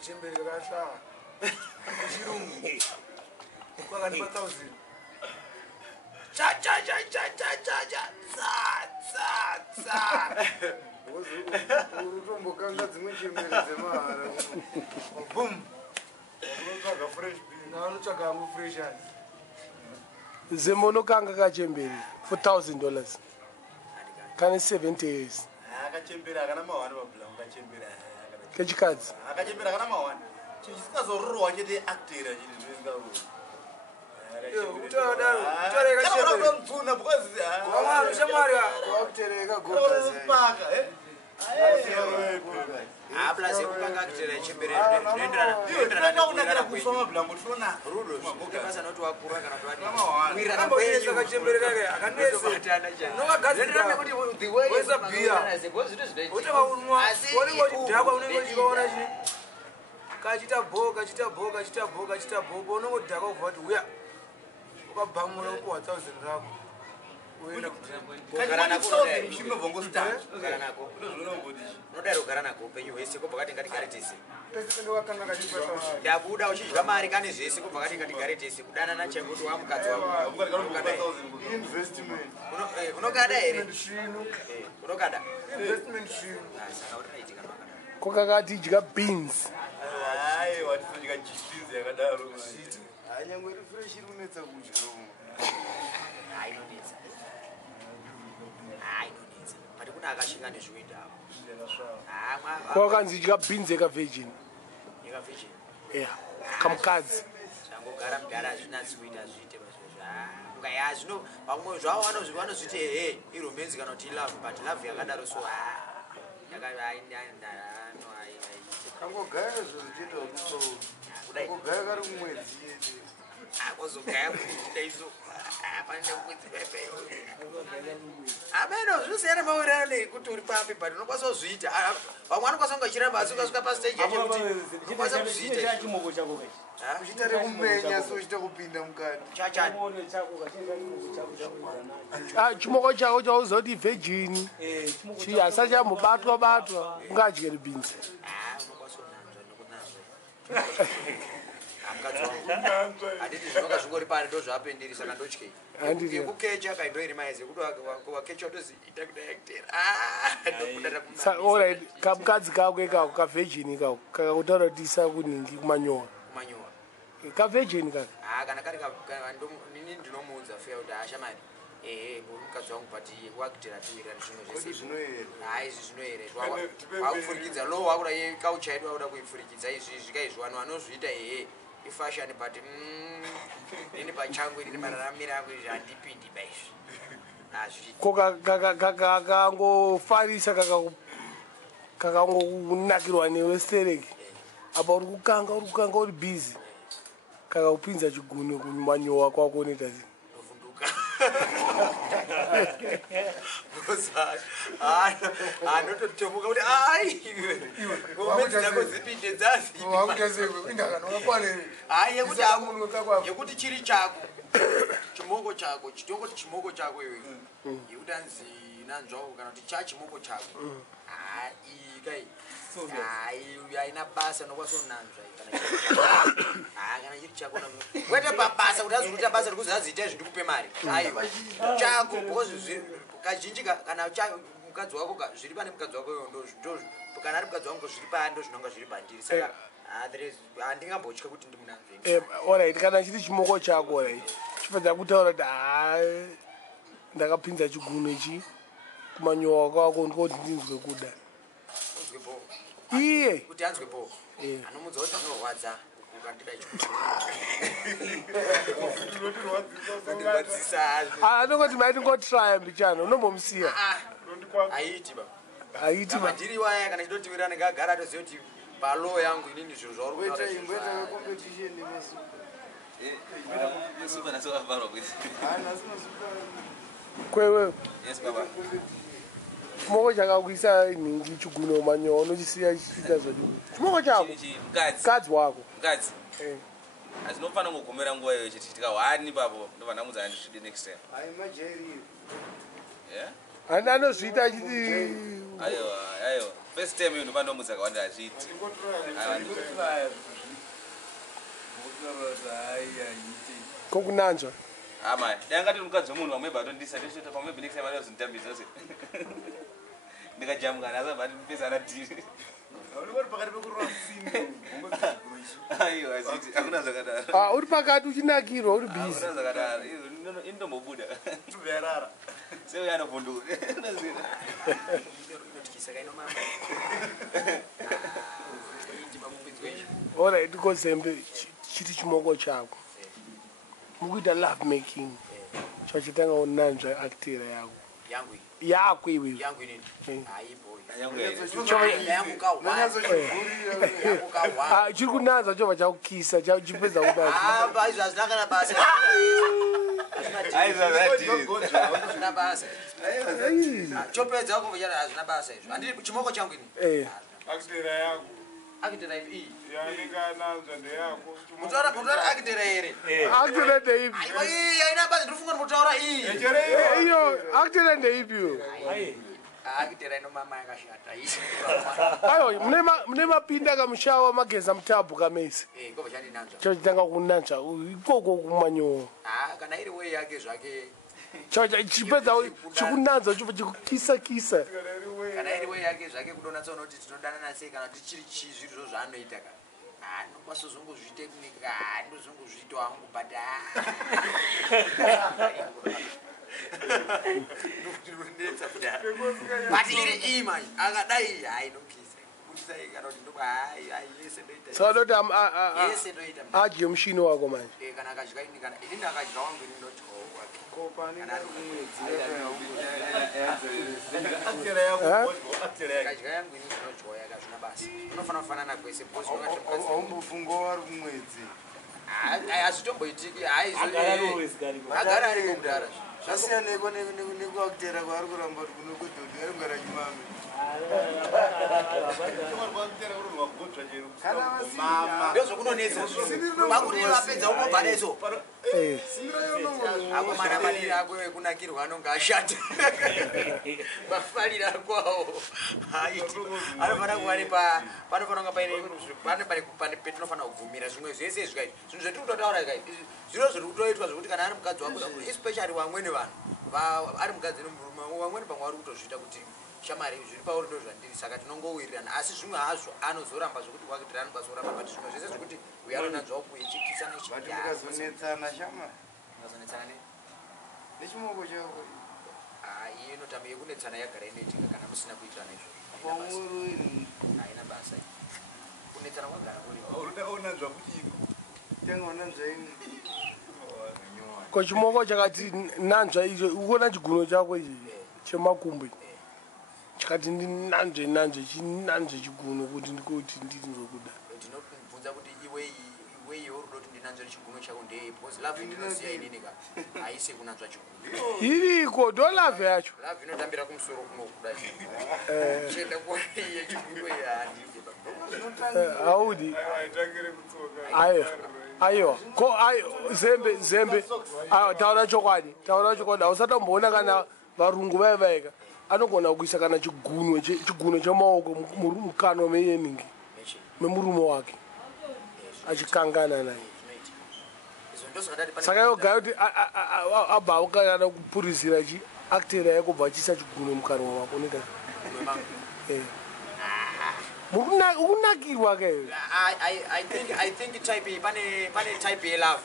Chimbe kasha. Chirungu. Kwa 1000. Cha. Sa. Urutombo kanga dzimwe chembere dzemahara. Boom. Unotsvaga fresh bean. Na unotsvaga hangu fresh ani. Zembe unokanga kachembere for $1,000. Kane 70 years. Akachembera kana mahwani mabhulamu kachembera. Kechikadzi. Akachembera kana mahwani. Chisikazororwa chete actera chiri zvingarowa. Utareka chembere. Mtsuna because Wamara shamari wakutereka gogazi. Plus ekupanga kutere chembere ndoenderana unakira kufa mabhulamu tona. Rudo. Ukapasa not wakura kana twadi. Mwira na kwenye kachembere kake akanese. Nokagadzira kuti the way is a beer. Utaka unwa. Woni ngoti dhakwa unenge uchikaona chi. Kachita bho unongoti dhakwa kubva kuti uya. Ukabhamura uko 1000 rako. Uenda kugara nako chinovongo start. kugara nako. Unodaro kugara nako upenyu hwese kubva kati ngatigare tese. pese ndokakanga kachipata. Ndabuda uchidya mari kane zvese kubva kati ngatigare tese kudanana chekuti wamukadzi wako. Investment. Unokada here? Unokada? Unokada? Investment shinu. Saka utaraitika makada. Kokakati idya beans. Ai watidya chips yakadaro. Nyangwe refresh iri kunetsa kudya. Inonetsa. Pati kuna akashinga nezvinoita apo. Kokanzi idya beans ekavirgin. Yakavision. Yeah. Kamukadzi. Changogara mudhara hazvinatsikuita zviite ukaya zvino vamwe zvavo vanozviti he iromance kana kuti love but love yakadaro so Kangogaya zvichiita kuti kudai kugaya kari kumwedzi. akozogaya kuita izo afanira kukwidzi pepe ameno zvisiyana maurero nekuti uri papi but unokwanisa kuzviita vamwe vanokwanisa kunge chiramba asi ukasvika pastage yacho kuti unokwanisa kuzviita chimoko chako kachi Uchita rekumenya so uchita kupinda mukati. chachani Chimoko chako chauzoti virgin. Hasa chambobatwa ungadye beans. Aditi zvinoka zvingori pari ndozvapendiri saka ndotyei. Yekukecha kaindoiri maize kuti wakecha utoziita kudayaktera. Alright, kamukadzi kakwe kako kavirgin kako kakakutaura kuti isakuningi kumanyowa. Kumanyowa. Kavirgin kaka. Kana kari nini ndinomuudza fea kuti ashamani. Mukadzi wangu but wakuitira tuwira zvinhu zvese. Izvi zvinoyerezwa. Wakufurikidza lo wakuda ye kaucha yedu wakuda kuifurikidza izvi zvikaizvi vanhu vanozviita ifashion but nini pachangu ini mararamira angu izvi handipindi baizvi. Kakangofarisa kakangonakirwa newestereki. Apa uri kukanga uri busy. Kakakupinza chigune kumanyowa kwako unoita sei? Anototomuka kuti ai ngombe dzako dzipinde dzasi yekuti chiri chako chimoko chako chitongoti chimoko chako iwe yekuti anzi nanzvako kana kuti chachimoko chako kai aina basa nokwanisa kunanzva kana chiri chako kwete pabasa kuti azokuita basa rekuzi aziita zvindikupe mari aiwa chako because kazhinji kana mukadzi wako zviri pane mukadzi wako kana ari mukadzi wangu zviri paya ndo zvinonga zviri pandiri saka handingambotya kuti ndimunanzve. Alright, kana chiri chimoko chako chifadza kutaura kuti ndakapinza chigune ichi kumanyowa kwako ndikoti ndinzwe kuda. Iye kuti anzwe po anomudza kuti anorwadza ukandida anongoti maiti ngotrya mbichana unombomusiya aiti ba madhiri waya kana chidotiwira anenge agara atoziva kuti palo yangu inini zvinhu zvauri kwewe chimoko chakakuisa nhingi chigune umanyowa unochisiya chiita zvadini chimoko chako mukadzi wako azinofana kugomera nguva iyo chitika hwani papo ndovana mudza andisvide next time handandozviita achiti aiwa First time you know muzika yakawanda Ajita. Kokunanzwa. Ama, ndangati mukadzi womunhu wamwe batondisa ndishota pamwe next time anozondambisa zose. Ndikajamukana asa bati mpesana diri. Aiwa, Ajita, hakuna zvakadaro. Uri pakati uchinakirwa uri busy. Hakuna zvakadaro. Indombobuda. Tuverara. Sewe anovhunduka. Alright, go Zembe chiti chimoko chako. Mukuita love making. Chachitanga unanzva actira yako. Yako iwe. Yangu inini? Aibo. Chiri kunanzva chova chakukisa chipedza kubasa. Izvo hazina kana basa. Hazina basa. Chopedza kumva chati hazina basa izvo. Handiri chimoko changu ini. Akitera yako. Akitera iyi. Yaningananzva ndeyako. Mutaura akitera here. Actira ndeipi. Aiwa iyi haina basa ndirifunga mutaura iyi. Iyo actira ndeipi. Akitera ino mama yakashata. Ayo mune mapinda kamushawa mageza mutabhu kamese. Kobva chandinanzva. Chachitanga kunanzva ikoko kumanyowa. Kana iri way yake zvake. Chipedza chikunanzva chobva chikukisa. Kana iri way yake zvake kudonatsa unoti tinodanana sei kana tichiri zviro zvaanoita ka. Nokwaso zvongozvitekinika ndozvongozviita wangu but but iri iyi manje akadai hainokisa kutisa kana kuti ndoba yese ndoita Saka doti yese ndoita adye mushini wako manje. kana akadya ini kana inini akadya wangu ini ndoti akadya yangu ini ndinojoya kazvina basa unofana kufanana kwese aumbofunga wari kumwedzi hazvitomboitiki agara ari kumudhara zvasiyaneko nekuakutera kwaari kuramba kuti kuno kudhodhi ari kugara chimame ndozvokunonetsa pakuti vapedza umobva neso akomana maniri ako ekunakirwa anonga ashata mafarira kwawo anofana kuva panofanira pane petinofanira kugumira zvimwe zvese zvikaita zvinhu zvetiri kutotaura ikaita zviro zviri kutoitwa zvokuti kana ari mukadzi wako especially vamweni vanhu ari mukadzi nemurume vamweni pamwe vari kutozviita kuti shamari zviri pauri ndo zvandiri saka tinongowirirana asi zvimwe hazvo anozoramba zvokuti wakitira anokazoramba but zvimwe zvese zvekuti uyo anonanzvawo kuichikisana mukazonetsana shamari mukazonetsana nechimoko chako iyi inotamba yekunetsana yagara inoitika kana musina kuitirana izvo haina basa kunetsana kwagara urudakaunanzva kudiko tanga unanzva ini ko chimoko chakati nanzva icho ukuona chiguno chako ichi chemakumbo chikati ndinanzve chiguno kuti ndikuti ndinokuda ndinobvunza kuti iweyo uri kuti ndinanzve chiguno chako ndei because love ndinosiya inini ka haisi kunanzva chiguno iriko ndo love yacho love inotambira kumusoro kunokuda chienda kwaiye chiguno haudi aiwa ko zembe taura chokwadi hausatomboona kana varungu vaivaika anogona kuisa kana chiguno chemaoko mukano meyemingi memurume wake achikangana naye saka yogara kuti abva kana kupurisira chiaktera yakobva achiisa chiguno mukano wako nika ukunakirwa ke I think type pane type yelove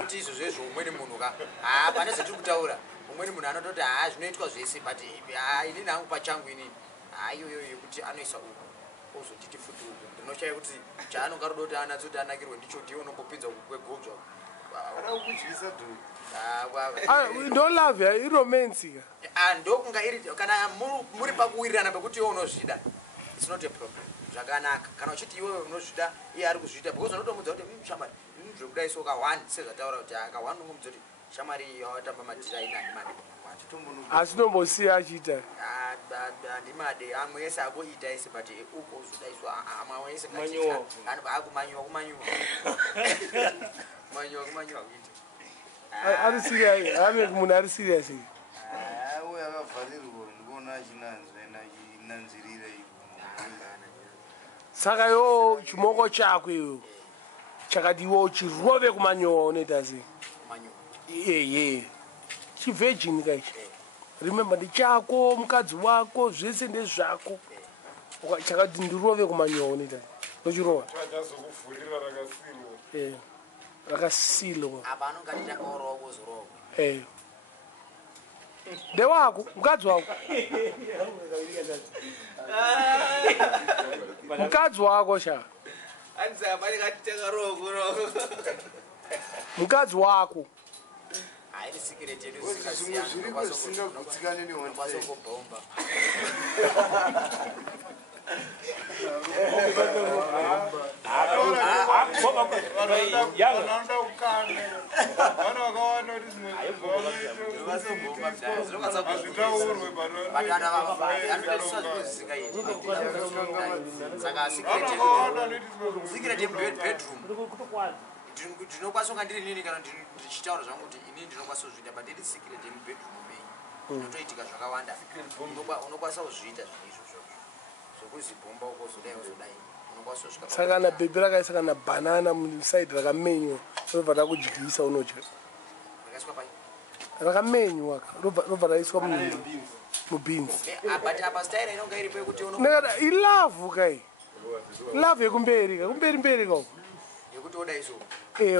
kuti izvo zvezvo umweni munhu ka pane zvetiri kutaura umweni munhu anototi zvinoitwa zvese but inini hangu pachangu inini iyoyo kuti anoisa uko ozotiti futi uko ndinoshaya kuti chaanonga roda kuti anatsoti anakirwe ndicho ndiye unombopinza kwegobzva arakukudyisa dhu ndo love ya iromance ka ndokunga iri kana muri pakuwirirana pekuti iwe unozvida it's not a problem zvakanaka kana uchiti iwe unozvida iye ari kuzviita because unotomudza kuti shamari zvekuda iso ka1 sezvataura kuti ka1 ungomudza kuti shamari yawatamba madhizaini handimade asi tombosiya achiita handimade amwe ese akoita ese but uko uzodaiswa amwe ese akumanyiwa kuita ari serious munhu ari serious uye akavharirwa ndikuona achinanzva achinanzirira saka yo chimoko chako iyo chakati iwo chirove kumanyowa unoita sei ye chivhejini kaichi remember ndi chako mukadzi wako zvese ndezvako chakati ndirove kumanyowa unoita nochirova rakasilwa ndewako mukadzi wako mukadzi wako sha mukadzi wako ndinokwanisa kunga ndiri nini kana ndichitaura zvangu kuti inini ndinokwanisa kuzviita but ndiri secret yemubedroom menyu zvinotoitika zvakawanda unokwanisa kuzviita zvinizvo zvokuzibhomba ukozodai unokwanisa kusvika saka kana bhebhi rakaisa kana banana musaidi rakamenywa robva rakudyisa unodya rakaiswa pai rakamenywa robva raiswa mubinzi but apa Tyre inonga iripo yekuti ilavhu kai lavhu yekumberi ka kumberi ka yekuti odaiso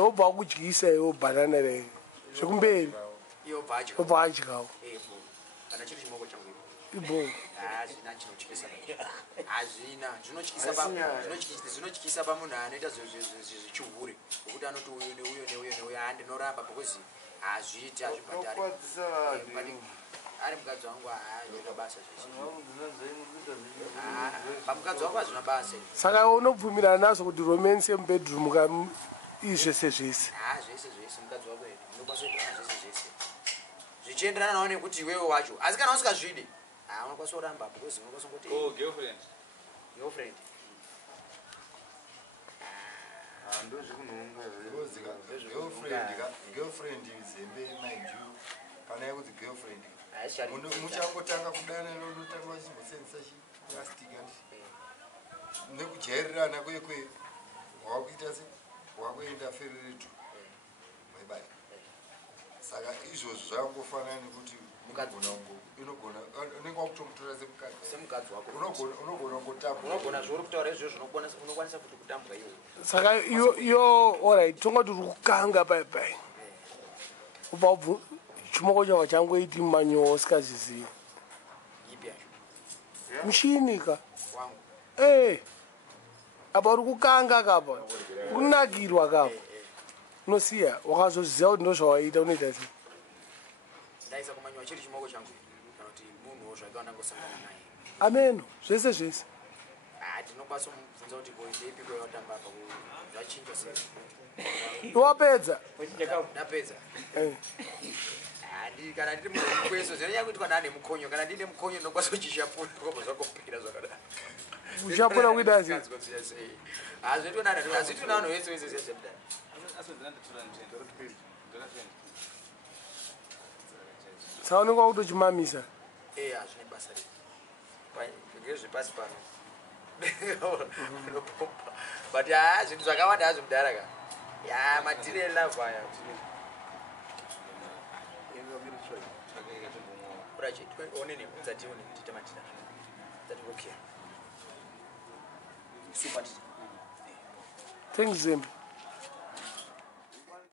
obva akudyisa iwo banana rei zvekumberi obva adyawo kana chiri chimoko changu ibo hazvina chinotyisa hazvina zvinotyisa pamunhu anoita zvechihure zvokuti anoti uyu neuyo handinoramba because hazviiti hazvibhadhari ari mukadzi wangu hazvina basa pamukadzi wangu hazvina basa saka unobvumirana nazvo kuti romance yemubedroom ka izvese zvese zvese mukadzi wako unokwanisa kuita zvese zvichienderana nawo nekuti iwewe wacho asi kana usingazvidi unokwanisa kuramba because unokwanisa kungoti girlfriend girlfriend Zembe mind you kana yakuti girlfriend muchangotanga kudana nodotanga vachimbosenzisa chilastika nekujairana kwekwe wakuita se wakuenda fereretu bye saka izvozvo zvangofanana nekuti inogona unenge wakutomutora semukadzi wako unogona kutambwa unogona zvauri kutaura izvozvo unokwanisa kuti kutambwa iwo saka iyo alright tonga tiri kukanga pai ubva chimoko chava changoiti manyowa usikazvizivi mushini ka apa uri kukanga kapa kunakirwa kapa unosiya wakazozviziva kuti ndo zvawaita unoita sei ndaisa kumanyowa chiri chimoko changu kana kuti munhuwo zvaiva ndangosangana naye ameno zvese ndinokwanisa kumubvunza kuti boizepi kwayatamba apa zvachinja sei wapedza ndapedza kana ndiri mukweso zinonyanya kuti kana ane mukonyo kana ndine mukonyo ndinokwanisa kuchishapura kobva zvakopera zvakadaro ushapura kuita sei hazviti navanhu vese zezezezebudai saka unenge wakutochimamisa hazvine basa ngezvepasi pano unopomba but zvinhu zvakawanda hazvo mudhara ka matire love aya onini udzati onini tite matira dzati okay super thanks Zembe